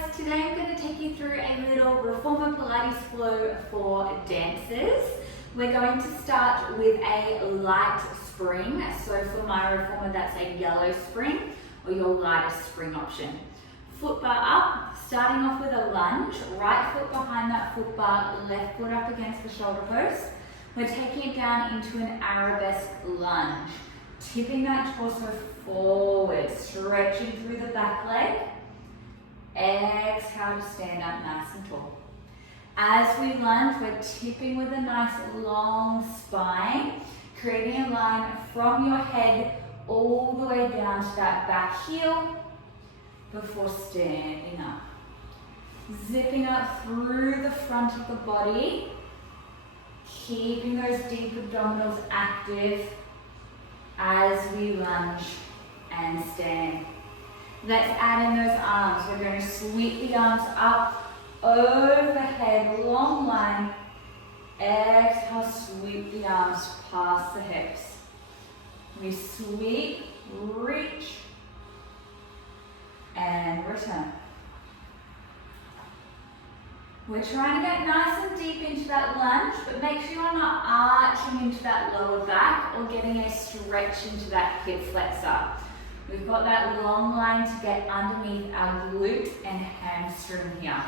guys, today I'm going to take you through a little reformer Pilates flow for dancers. We're going to start with a light spring. So for my reformer, that's a yellow spring or your lightest spring option. Foot bar up, starting off with a lunge, right foot behind that foot bar, left foot up against the shoulder post. We're taking it down into an arabesque lunge, tipping that torso forward, stretching through the back leg. Exhale to stand up nice and tall. As we lunge, we're tipping with a nice long spine, creating a line from your head all the way down to that back heel before standing up. Zipping up through the front of the body, keeping those deep abdominals active as we lunge and stand. Let's add in those arms. We're going to sweep the arms up, overhead, long line. Exhale, sweep the arms past the hips. We sweep, reach, and return. We're trying to get nice and deep into that lunge, but make sure you're not arching into that lower back or getting a stretch into that hip flexor. We've got that long line to get underneath our glute and hamstring here.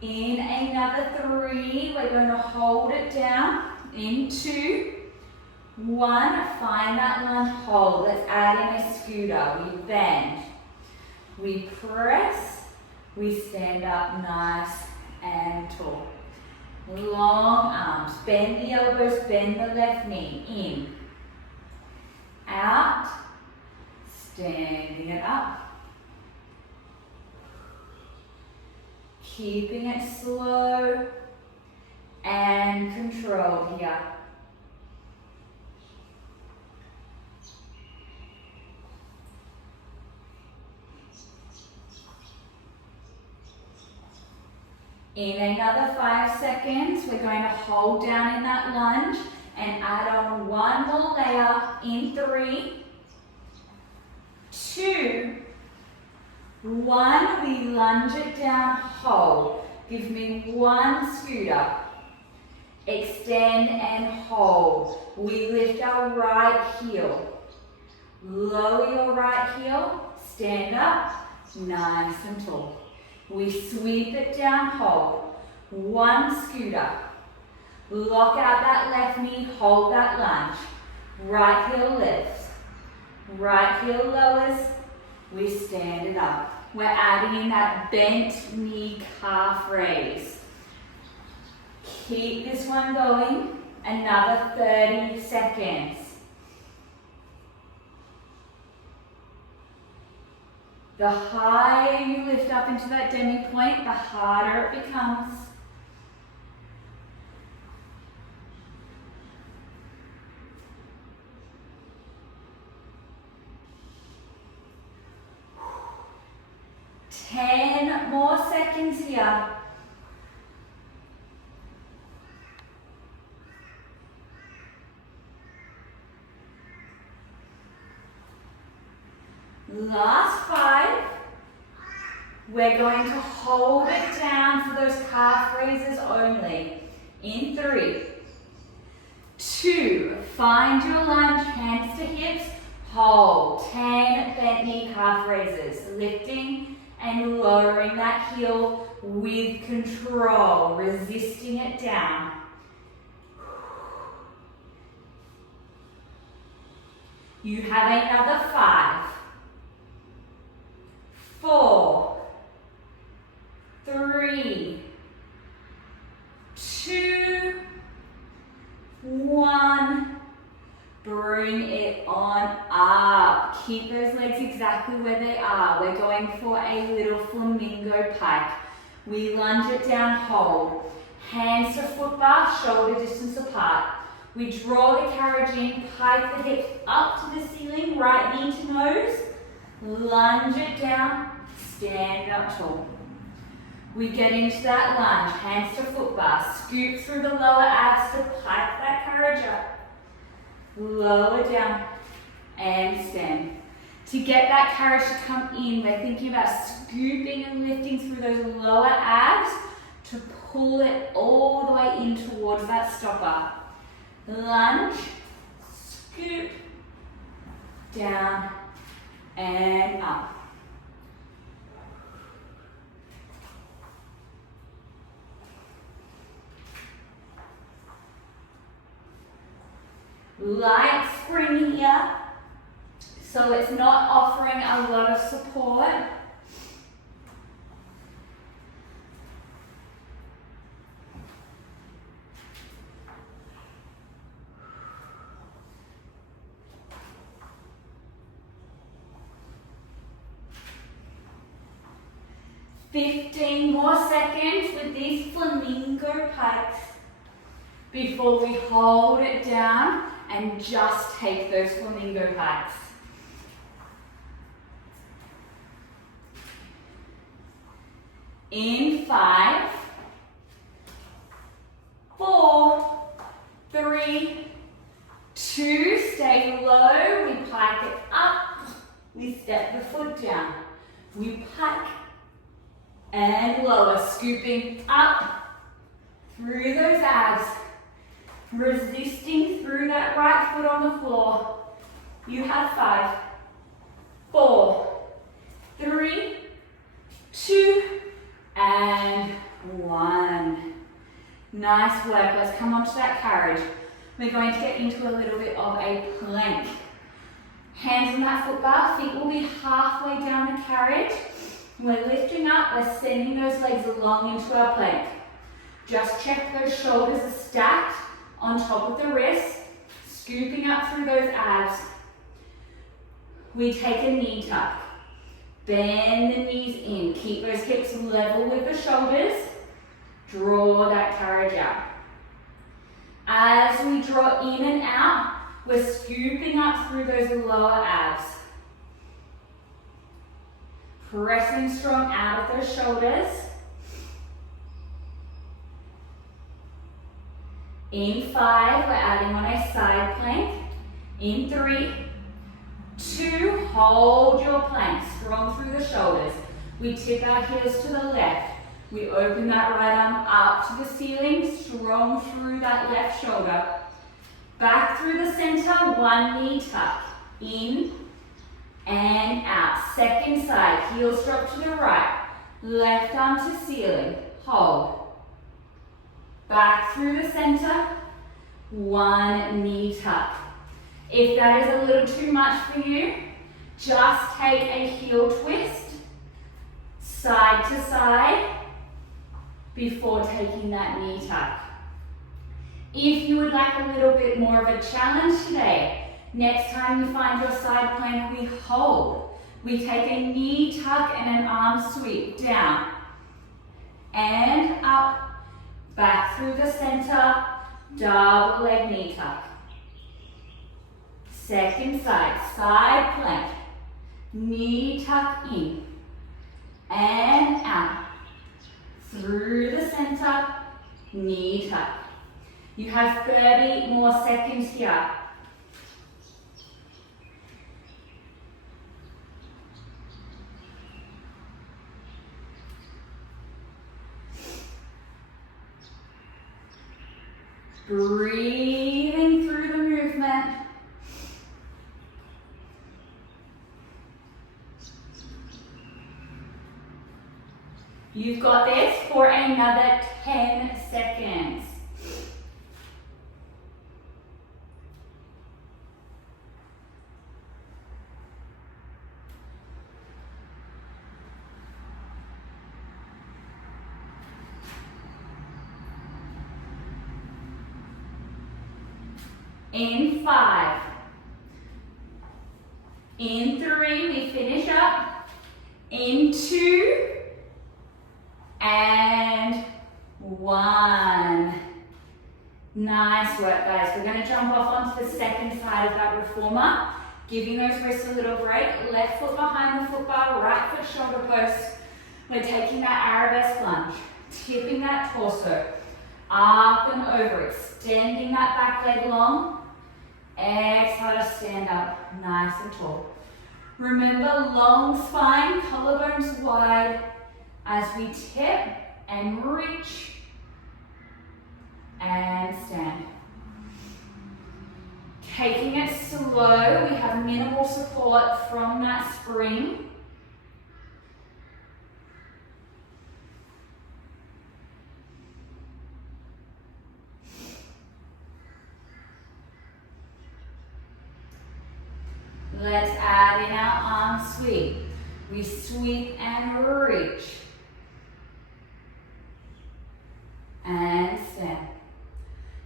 In another 3, we're going to hold it down. In 2, 1, find that lunge hold. Let's add in a scooter. We bend, we press, we stand up nice and tall. Long arms, bend the elbows, bend the left knee, in, out, standing it up. Keeping it slow and controlled here. In another 5 seconds, we're going to hold down in that lunge and add on one more layer in 3, 2, 1. We lunge it down, hold. Give me 1 scooter. Extend and hold. We lift our right heel. Lower your right heel, stand up, nice and tall. We sweep it down, hold. 1 scooter. Lock out that left knee, hold that lunge. Right heel lifts. Right heel lowers. We stand it up. We're adding in that bent knee calf raise. Keep this one going. Another 30 seconds. The higher you lift up into that demi point, the harder it becomes. Ten more seconds here. Last 5. We're going to hold it down for those calf raises only. In 3, 2, find your lunge, hands to hips, hold. 10 bent knee calf raises, lifting and lowering that heel with control, resisting it down. You have another 5, 4, 3, 2, 1. Bring it on up. Keep those legs exactly where they are. We're going for a little flamingo pike. We lunge it down, hold. Hands to foot bar, shoulder distance apart. We draw the carriage in, pike the hips up to the ceiling, right knee to nose. Lunge it down, stand up tall. We get into that lunge, hands to foot bar, scoop through the lower abs to pike that carriage up. Lower down and stand. To get that carriage to come in, we're thinking about scooping and lifting through those lower abs to pull it all the way in towards that stopper. Lunge, scoop, down, and up. Light spring here, so it's not offering a lot of support. $15 more seconds with these flamingo pikes before we hold it down and just take those flamingo pikes. In 5, 4, 3, 2, stay low, we pike it up, we step the foot down, we pike and lower, scooping up through those abs, resisting through that right foot on the floor. You have 5, 4, 3, 2, and 1. Nice work. Let's come onto that carriage. We're going to get into a little bit of a plank. Hands on that foot bar, feet will be halfway down the carriage. We're lifting up, we're sending those legs along into our plank. Just check those shoulders are stacked on top of the wrists, scooping up through those abs. We take a knee tuck. Bend the knees in. Keep those hips level with the shoulders. Draw that carriage out. As we draw in and out, we're scooping up through those lower abs. Pressing strong out of those shoulders. In 5, we're adding on a side plank. In 3, 2, hold your plank, strong through the shoulders. We tip our heels to the left. We open that right arm up to the ceiling, strong through that left shoulder. Back through the center, one knee tuck. In and out. Second side, heels drop to the right. Left arm to ceiling, hold. Back through the center, one knee tuck. If that is a little too much for you, just take a heel twist, side to side, before taking that knee tuck. If you would like a little bit more of a challenge today, next time you find your side plank, we hold. We take a knee tuck and an arm sweep down and up, back through the center, double leg knee tuck. Second side, side plank, knee tuck in and out, through the center, knee tuck. You have 30 more seconds here. Breathing through the movement. You've got this for another 10 seconds. In 5, in 3, we finish up, in 2, and 1. Nice work, guys. We're going to jump off onto the second side of that reformer, giving those wrists a little break. Left foot behind the foot bar, right foot shoulder post. We're taking that arabesque lunge, tipping that torso up and over, extending that back leg long. Exhale to stand up, nice and tall. Remember, long spine, collarbones wide as we tip and reach and stand. Taking it slow, we have minimal support from that spring. Let's add in our arm sweep. We sweep and reach. And stand.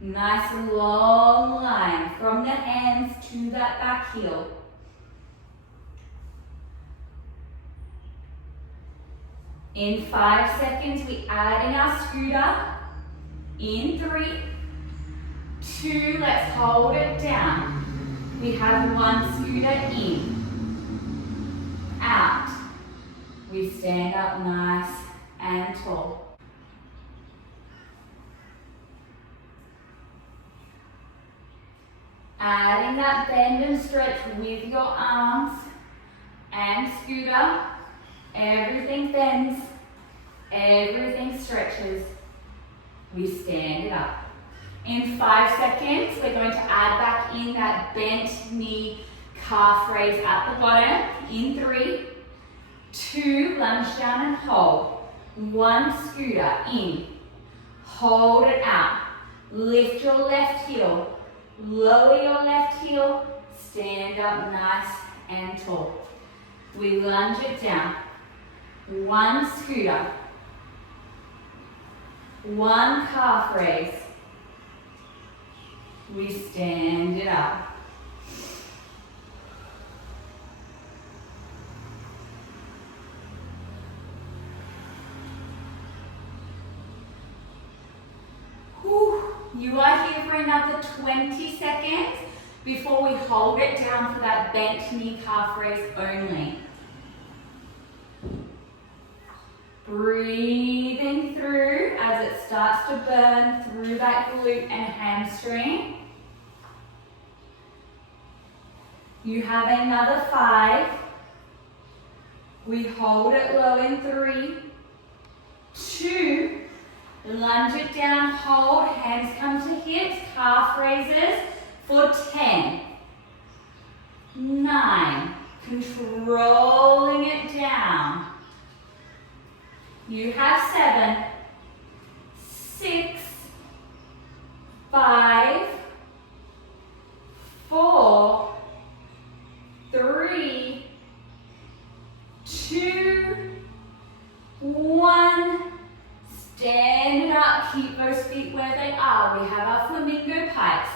Nice long line from the hands to that back heel. In 5 seconds, we add in our scooter. In 3, 2, let's hold it down. We have 1 scooter in, out. We stand up nice and tall. Adding that bend and stretch with your arms and scooter. Everything bends, everything stretches. We stand it up. In 5 seconds, we're going to add back in that bent knee calf raise at the bottom. In 3, 2, lunge down and hold. 1 scooter in. Hold it out. Lift your left heel. Lower your left heel. Stand up nice and tall. We lunge it down. 1 scooter. 1 calf raise. We stand it up. Whew. You are here for another 20 seconds before we hold it down for that bent knee calf raise only. Breathing through as it starts to burn through that glute and hamstring. You have another 5. We hold it low in 3, 2, lunge it down, hold, hands come to hips, calf raises for 10, 9, controlling it down. You have 7, 6, 5, 4, 3, 2, 1. Stand it up, keep those feet where they are. We have our flamingo pikes.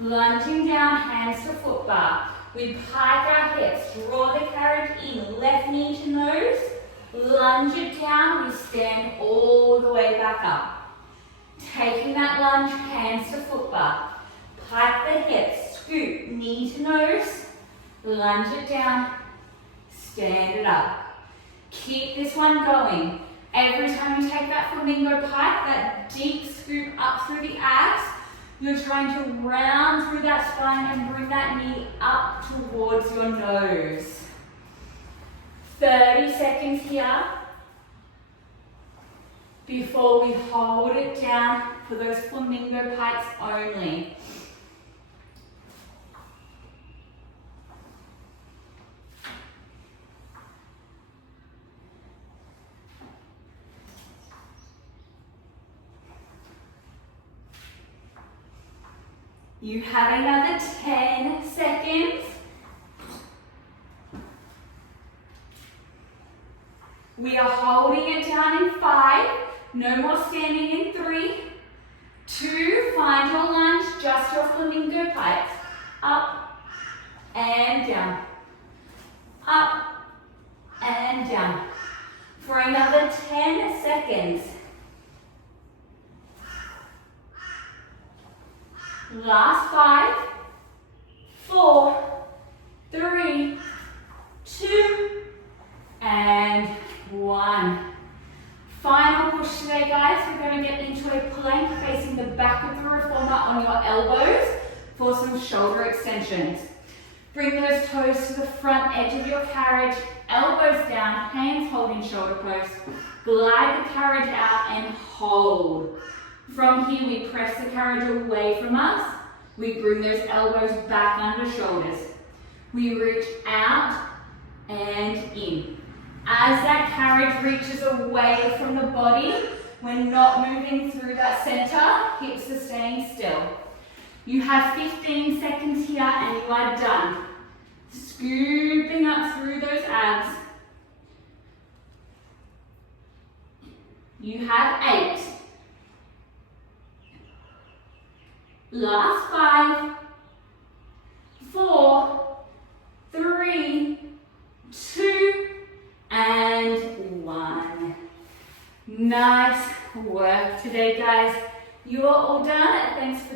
Lunging down, hands to foot bar. We pike our hips, draw the carriage in, left knee to nose. Lunge it down, we stand all the way back up. Taking that lunge, hands to foot bar. Pike the hips, scoop, knee to nose. Lunge it down, stand it up. Keep this one going. Every time you take that flamingo pike, that deep scoop up through the abs, you're trying to round through that spine and bring that knee up towards your nose. 30 seconds here before we hold it down for those flamingo pikes only. You have another 10 seconds. We are holding it down in 5. No more standing in 3, 2. Find your lunge, just your flamingo pikes. Up and down. Up and down. For another 10 seconds. Last 5, 4, 3, 2, and 1. Final push today, guys. We're going to get into a plank facing the back of the reformer on your elbows for some shoulder extensions. Bring those toes to the front edge of your carriage, elbows down, hands holding shoulder posts. Glide the carriage out and hold. From here, we press the carriage away from us. We bring those elbows back under shoulders. We reach out and in. As that carriage reaches away from the body, we're not moving through that center, hips are staying still. You have 15 seconds here and you are done. Scooping up through those abs. You have 8. Last 5, 4, 3, 2, and 1. Nice work today, guys. You are all done. Thanks for